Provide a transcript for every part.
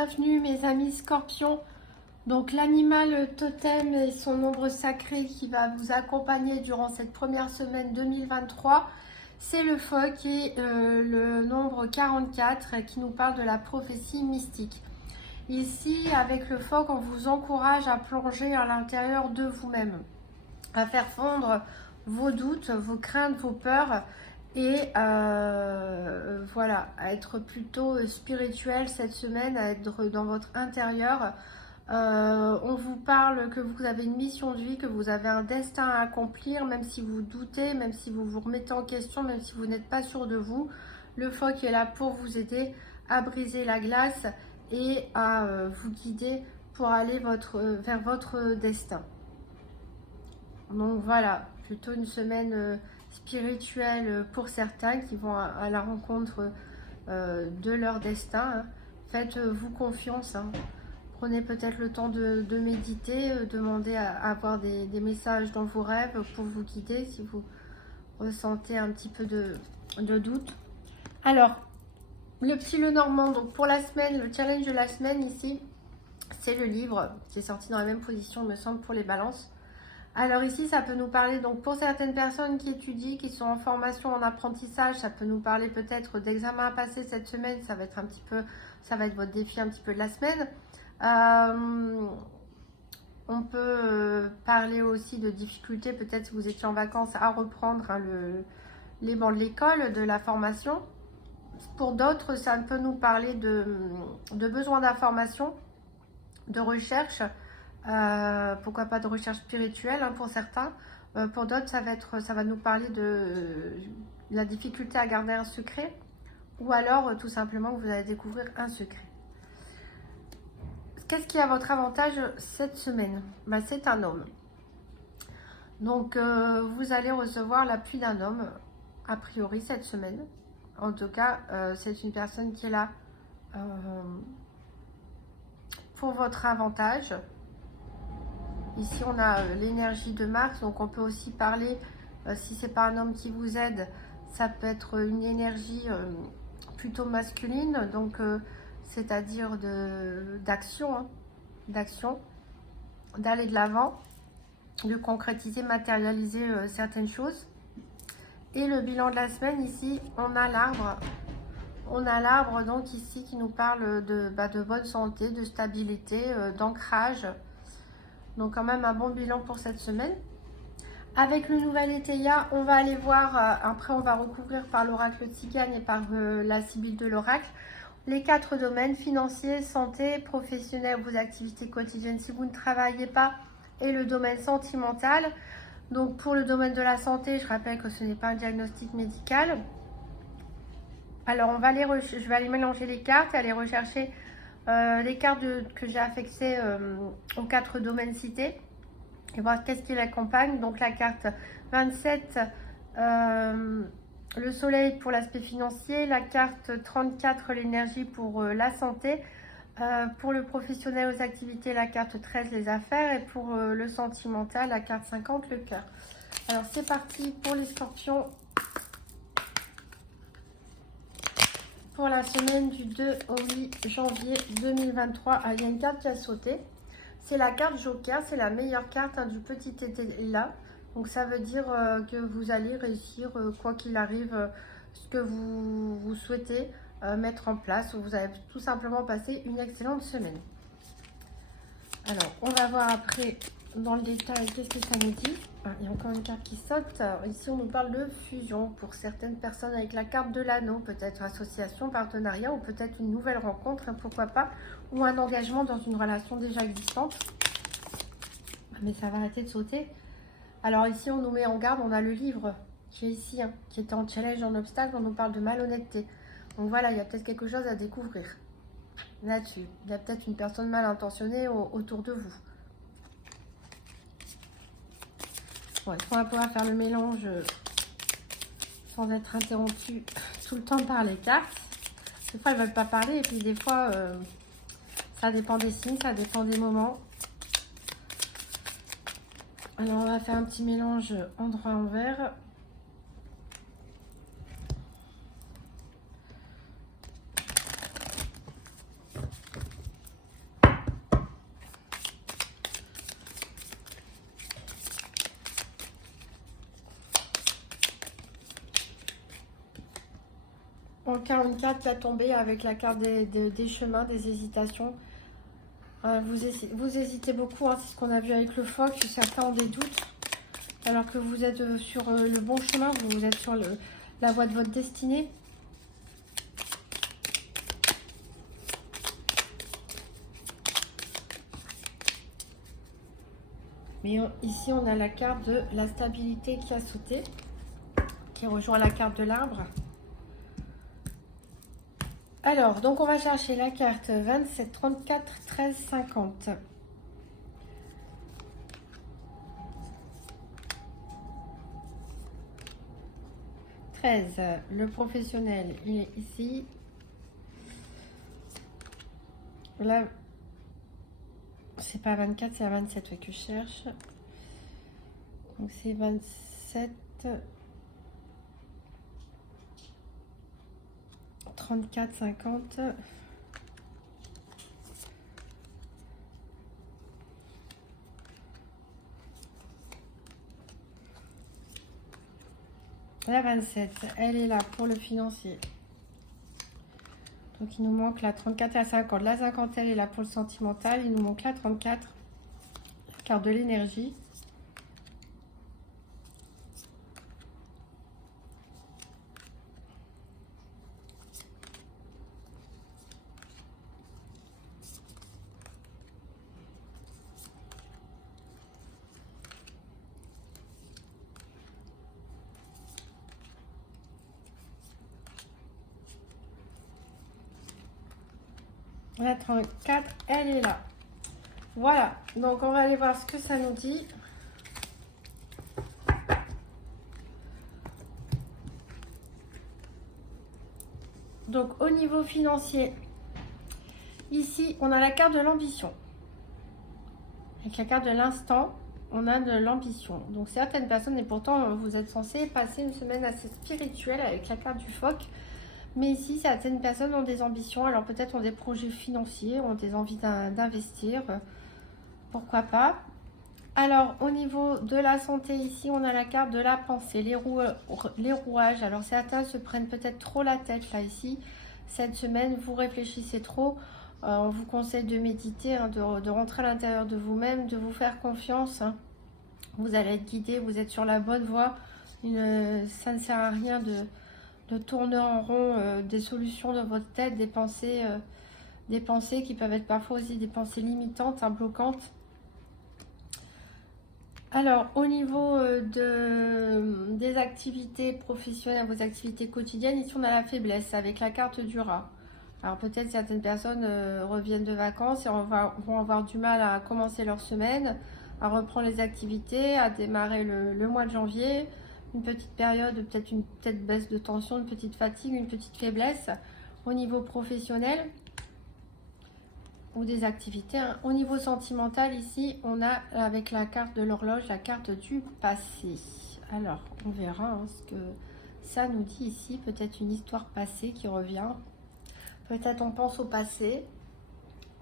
bienvenue mes amis scorpions. Donc l'animal totem et son nombre sacré qui va vous accompagner durant cette première semaine 2023, c'est le phoque et le nombre 44 qui nous parle de la prophétie mystique. Ici, avec le phoque, on vous encourage à plonger à l'intérieur de vous-même, à faire fondre vos doutes, vos craintes, vos peurs et voilà, à être plutôt spirituel cette semaine, à être dans votre intérieur. On vous parle que vous avez une mission de vie, que vous avez un destin à accomplir, même si vous doutez, même si vous vous remettez en question, même si vous n'êtes pas sûr de vous. Le phoque est là pour vous aider à briser la glace et à vous guider pour aller vers votre destin. Donc voilà, plutôt une semaine spirituelle pour certains qui vont à la rencontre de leur destin. Faites-vous confiance. Prenez peut-être le temps de méditer, demandez à avoir des messages dans vos rêves pour vous guider si vous ressentez un petit peu de doute. Alors, le petit Lenormand, donc pour la semaine, le challenge de la semaine ici, c'est le livre qui est sorti dans la même position, il me semble, pour les balances. Alors ici, ça peut nous parler, donc pour certaines personnes qui étudient, qui sont en formation, en apprentissage, ça peut nous parler peut-être d'examen à passer cette semaine, ça va être votre défi un petit peu de la semaine. On peut parler aussi de difficultés, peut-être si vous étiez en vacances, à reprendre les bancs de l'école, de la formation. Pour d'autres, ça peut nous parler de besoin d'information, de recherche. Pourquoi pas de recherche spirituelle pour certains. Pour d'autres, ça va nous parler de la difficulté à garder un secret, ou alors tout simplement vous allez découvrir un secret. Qu'est-ce qui est à votre avantage cette semaine? C'est un homme. Donc vous allez recevoir l'appui d'un homme a priori cette semaine. En tout cas, c'est une personne qui est là pour votre avantage. Ici, on a l'énergie de Mars, donc on peut aussi parler, si c'est pas un homme qui vous aide, ça peut être une énergie plutôt masculine, donc c'est-à-dire d'action, d'aller de l'avant, de concrétiser, matérialiser certaines choses. Et le bilan de la semaine, ici, on a l'arbre. On a l'arbre, donc ici, qui nous parle de bonne santé, de stabilité, d'ancrage. Donc quand même un bon bilan pour cette semaine. Avec le nouvel Étéia, on va aller voir, après on va recouvrir par l'oracle Tzigane et par la sibylle de l'oracle, les 4 domaines: financier, santé, professionnel, vos activités quotidiennes si vous ne travaillez pas, et le domaine sentimental. Donc pour le domaine de la santé, je rappelle que ce n'est pas un diagnostic médical. Alors je vais aller mélanger les cartes et aller rechercher les cartes que j'ai affixées aux 4 domaines cités et voir qu'est-ce qui l'accompagne. Donc la carte 27, le soleil pour l'aspect financier, la carte 34, l'énergie pour la santé, pour le professionnel aux activités, la carte 13, les affaires, et pour le sentimental, la carte 50, le cœur. Alors c'est parti pour les scorpions. Pour la semaine du 2 au 8 janvier 2023, il y a une carte qui a sauté. C'est la carte Joker, c'est la meilleure carte du petit été là. Donc ça veut dire que vous allez réussir, quoi qu'il arrive, ce que vous souhaitez mettre en place. Vous allez tout simplement passer une excellente semaine. Alors, on va voir après dans le détail qu'est-ce que ça nous dit. Il y a encore une carte qui saute. Alors, ici, on nous parle de fusion pour certaines personnes avec la carte de l'anneau, peut-être association, partenariat ou peut-être une nouvelle rencontre, pourquoi pas, ou un engagement dans une relation déjà existante. Mais ça va arrêter de sauter. Alors ici, on nous met en garde, on a le livre qui est ici, qui est en challenge, en obstacle, on nous parle de malhonnêteté. Donc voilà, il y a peut-être quelque chose à découvrir là-dessus. Il y a peut-être une personne mal intentionnée autour de vous. Bon, il faut pouvoir faire le mélange sans être interrompu tout le temps par les cartes. Des fois, elles ne veulent pas parler et puis des fois, ça dépend des signes, ça dépend des moments. Alors, on va faire un petit mélange endroit envers. Encore une carte qui a tombé avec la carte des chemins, des hésitations. Vous hésitez beaucoup, hein, c'est ce qu'on a vu avec le phoque. Certains ont des doutes, alors que vous êtes sur le bon chemin, vous êtes sur la voie de votre destinée. Mais ici, on a la carte de la stabilité qui a sauté, qui rejoint la carte de l'arbre. Alors, donc on va chercher la carte 27, 34, 13, 50. Le professionnel, il est ici. Là, c'est pas 24, c'est à 27 que je cherche. Donc c'est 27, 34, 50. La 27, elle est là pour le financier. Donc il nous manque la 34 et la 50. La 50, elle est là pour le sentimental. Il nous manque la 34, la carte de l'énergie. La 34, elle est là. Voilà, donc on va aller voir ce que ça nous dit. Donc au niveau financier, ici on a la carte de l'ambition. Avec la carte de l'instant, on a de l'ambition. Donc certaines personnes, et pourtant vous êtes censé passer une semaine assez spirituelle avec la carte du phoque. Mais ici, certaines personnes ont des ambitions, alors peut-être ont des projets financiers, ont des envies d'investir, pourquoi pas. Alors, au niveau de la santé, ici, on a la carte de la pensée, les rouages. Alors, certains se prennent peut-être trop la tête, là, ici. Cette semaine, vous réfléchissez trop. On vous conseille de méditer, hein, de rentrer à l'intérieur de vous-même, de vous faire confiance. Hein. Vous allez être guidé, vous êtes sur la bonne voie. Ça ne sert à rien de tourner en rond des solutions dans votre tête, des pensées qui peuvent être parfois aussi des pensées limitantes, hein, bloquantes. Alors, au niveau des activités professionnelles, vos activités quotidiennes, ici on a la faiblesse avec la carte du rat. Alors peut-être certaines personnes reviennent de vacances et vont avoir du mal à commencer leur semaine, à reprendre les activités, à démarrer le mois de janvier. Une petite période, peut-être une petite baisse de tension, une petite fatigue, une petite faiblesse au niveau professionnel ou des activités. Hein. Au niveau sentimental, ici, on a avec la carte de l'horloge, la carte du passé. Alors, on verra hein, ce que ça nous dit ici. Peut-être une histoire passée qui revient. Peut-être on pense au passé.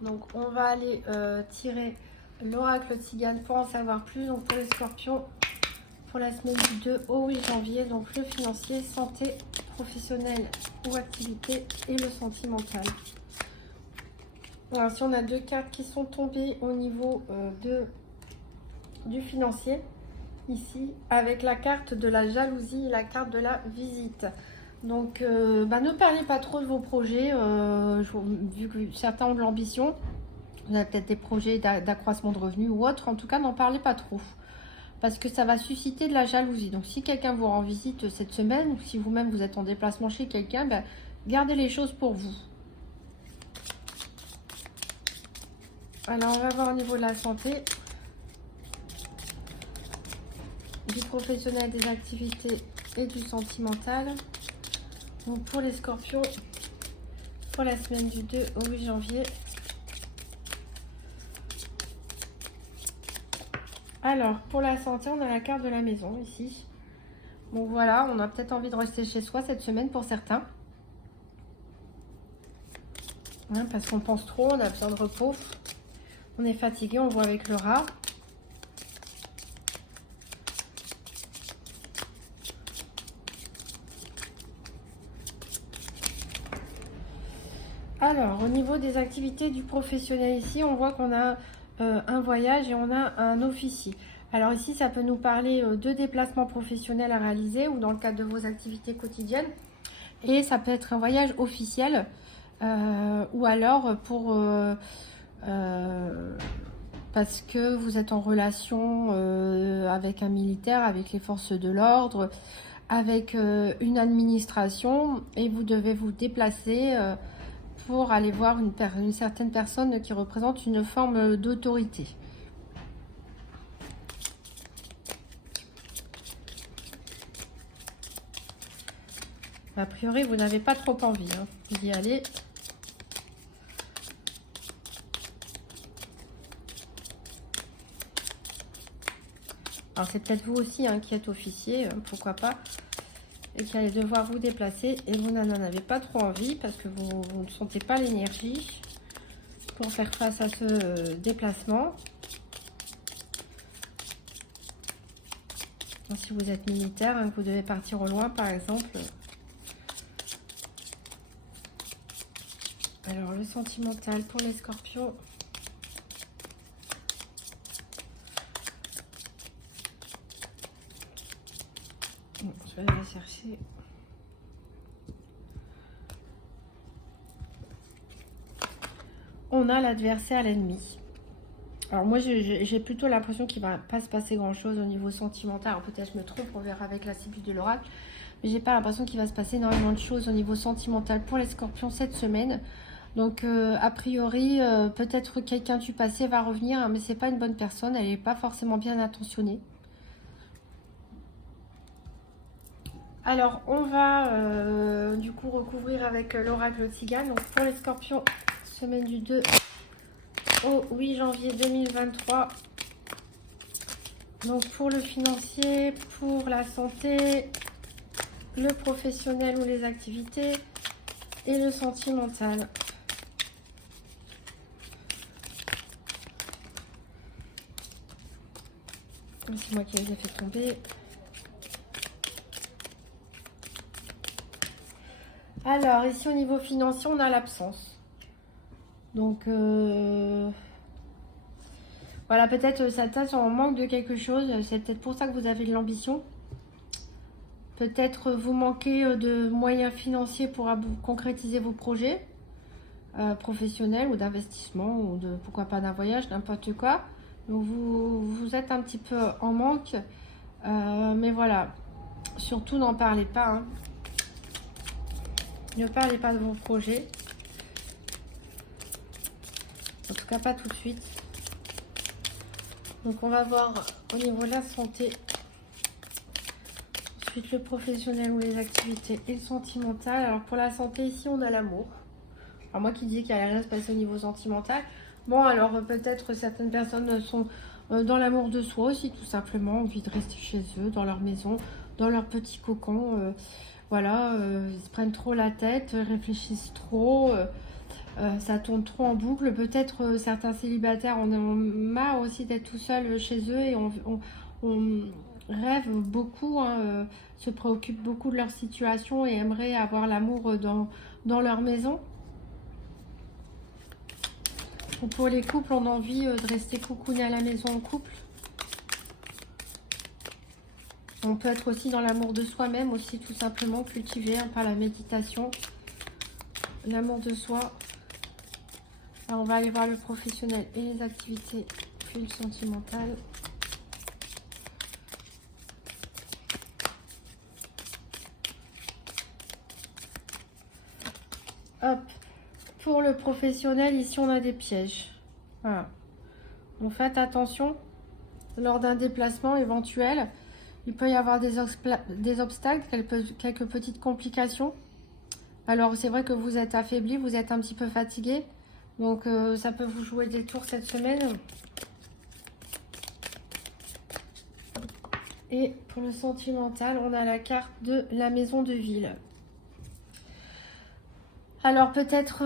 Donc, on va aller tirer l'oracle Tzigane pour en savoir plus. Donc, pour les scorpions, pour la semaine du 2 au 8 janvier, donc le financier, santé, professionnelle ou activité et le sentimental. Alors si on a deux cartes qui sont tombées au niveau du financier, ici, avec la carte de la jalousie et la carte de la visite. Donc ne parlez pas trop de vos projets, vu que certains ont de l'ambition, vous avez peut-être des projets d'accroissement de revenus ou autre, en tout cas n'en parlez pas trop. Parce que ça va susciter de la jalousie. Donc si quelqu'un vous rend visite cette semaine, ou si vous-même vous êtes en déplacement chez quelqu'un, gardez les choses pour vous. Alors on va voir au niveau de la santé, du professionnel, des activités et du sentimental. Donc pour les scorpions, pour la semaine du 2 au 8 janvier. Alors, pour la santé, on a la carte de la maison ici. Donc voilà, on a peut-être envie de rester chez soi cette semaine pour certains. Hein, parce qu'on pense trop, on a besoin de repos. On est fatigué, on voit avec le rat. Alors, au niveau des activités du professionnel, ici, on voit qu'on a un voyage et on a un officier. Alors ici, ça peut nous parler de déplacements professionnels à réaliser ou dans le cadre de vos activités quotidiennes. Et ça peut être un voyage officiel ou alors pour parce que vous êtes en relation avec un militaire, avec les forces de l'ordre, avec une administration et vous devez vous déplacer pour aller voir une certaine personne qui représente une forme d'autorité. A priori, vous n'avez pas trop envie d'y aller. Alors, c'est peut-être vous aussi qui êtes officier, pourquoi pas, et qui allez devoir vous déplacer. Et vous n'en avez pas trop envie parce que vous ne sentez pas l'énergie pour faire face à ce déplacement. Si vous êtes militaire, que vous devez partir au loin, par exemple. Alors, le sentimental pour les scorpions. Je vais aller chercher. On a l'adversaire, l'ennemi. Alors moi, j'ai plutôt l'impression qu'il ne va pas se passer grand-chose au niveau sentimental. Alors peut-être je me trompe, on verra avec la cipule de l'oracle. Mais j'ai pas l'impression qu'il va se passer énormément de choses au niveau sentimental pour les scorpions cette semaine. Donc a priori, peut-être quelqu'un du passé va revenir, mais c'est pas une bonne personne, elle n'est pas forcément bien intentionnée. Alors on va du coup recouvrir avec l'oracle Tzigane. Donc pour les scorpions, semaine du 2 au 8 janvier 2023. Donc pour le financier, pour la santé, le professionnel ou les activités et le sentimental. C'est moi qui les ai fait tomber. Alors ici au niveau financier, on a l'absence. Donc voilà, peut-être ça tâche en manque de quelque chose. C'est peut-être pour ça que vous avez de l'ambition. Peut-être vous manquez de moyens financiers pour concrétiser vos projets professionnels ou d'investissement ou de pourquoi pas d'un voyage, n'importe quoi. Donc vous êtes un petit peu en manque. Mais voilà, surtout n'en parlez pas. Ne parlez pas de vos projets. En tout cas, pas tout de suite. Donc, on va voir au niveau de la santé. Ensuite, le professionnel ou les activités et le sentimental. Alors, pour la santé, ici, on a l'amour. Alors, moi qui disais qu'il n'allait rien se passer au niveau sentimental. Bon, alors, peut-être certaines personnes sont dans l'amour de soi aussi, tout simplement. Envie de rester chez eux, dans leur maison, dans leur petit cocon. Voilà, ils se prennent trop la tête, réfléchissent trop, ça tourne trop en boucle. Peut-être certains célibataires en ont marre aussi d'être tout seuls chez eux et on rêve beaucoup, se préoccupe beaucoup de leur situation et aimerait avoir l'amour dans leur maison. Ou pour les couples, on a envie de rester coucouné à la maison en couple. On peut être aussi dans l'amour de soi-même, aussi tout simplement cultivé par la méditation. L'amour de soi. Alors, on va aller voir le professionnel et les activités, puis le sentimental. Hop. Pour le professionnel, ici, on a des pièges. Voilà. Donc, faites attention. Lors d'un déplacement éventuel, il peut y avoir des obstacles, quelques petites complications. Alors, c'est vrai que vous êtes affaibli, vous êtes un petit peu fatigué. Donc, ça peut vous jouer des tours cette semaine. Et pour le sentimental, on a la carte de la maison de ville. Alors, peut-être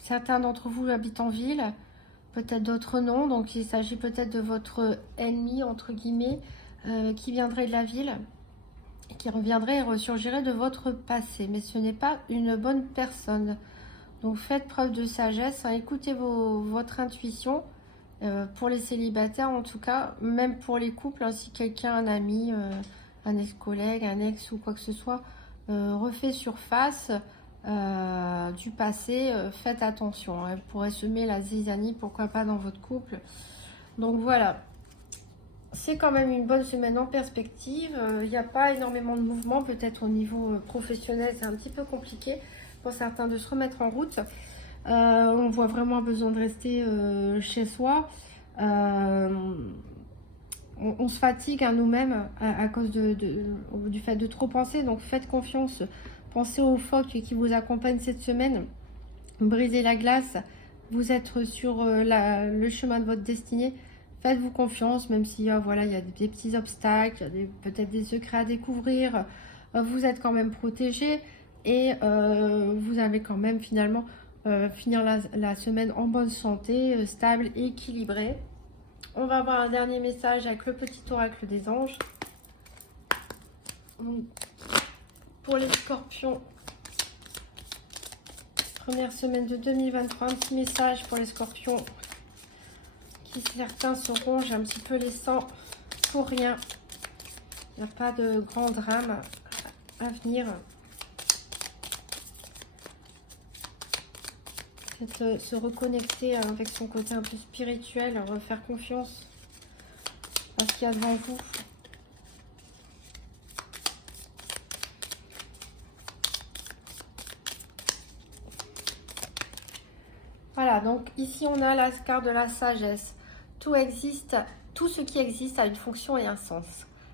certains d'entre vous habitent en ville, peut-être d'autres non. Donc, il s'agit peut-être de votre ennemi, entre guillemets, qui viendrait de la ville, qui reviendrait et ressurgirait de votre passé. Mais ce n'est pas une bonne personne. Donc faites preuve de sagesse, hein, écoutez votre intuition. Pour les célibataires en tout cas, même pour les couples, hein, si quelqu'un, un ami, un ex-collègue, un ex ou quoi que ce soit, refait surface du passé, faites attention, hein, elle pourrait semer la zizanie, pourquoi pas dans votre couple. Donc voilà, c'est quand même une bonne semaine en perspective. Il n'y a pas énormément de mouvement, peut-être au niveau professionnel c'est un petit peu compliqué pour certains de se remettre en route. On voit vraiment besoin de rester chez soi. On se fatigue à nous-mêmes à cause du fait de trop penser. Donc faites confiance. Pensez aux phoques qui vous accompagnent cette semaine. Brisez la glace. Vous êtes sur le chemin de votre destinée. Faites-vous confiance, même s'il voilà, il y a des petits obstacles, peut-être des secrets à découvrir. Vous êtes quand même protégé et vous avez quand même finalement finir la semaine en bonne santé, stable et équilibrée. On va voir un dernier message avec le petit oracle des anges. Pour les scorpions, première semaine de 2023, un petit message pour les scorpions qui certains se rongent un petit peu les sangs pour rien. Il n'y a pas de grand drame à venir. Peut-être se reconnecter avec son côté un peu spirituel, refaire confiance à ce qu'il y a devant vous. Voilà, donc ici on a la carte de la sagesse. Tout existe, tout ce qui existe a une fonction et un sens.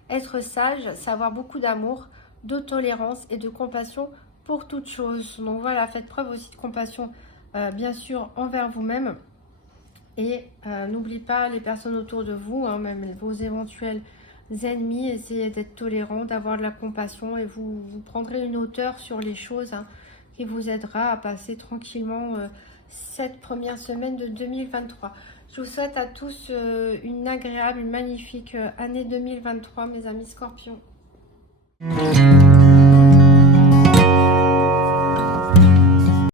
Être sage, c'est avoir beaucoup d'amour, de tolérance et de compassion pour toute chose. Donc voilà, faites preuve aussi de compassion, bien sûr, envers vous-même. Et n'oubliez pas les personnes autour de vous, hein, même vos éventuels ennemis. Essayez d'être tolérant, d'avoir de la compassion et vous prendrez une hauteur sur les choses, hein, qui vous aidera à passer tranquillement cette première semaine de 2023. Je vous souhaite à tous une agréable, une magnifique année 2023, mes amis scorpions.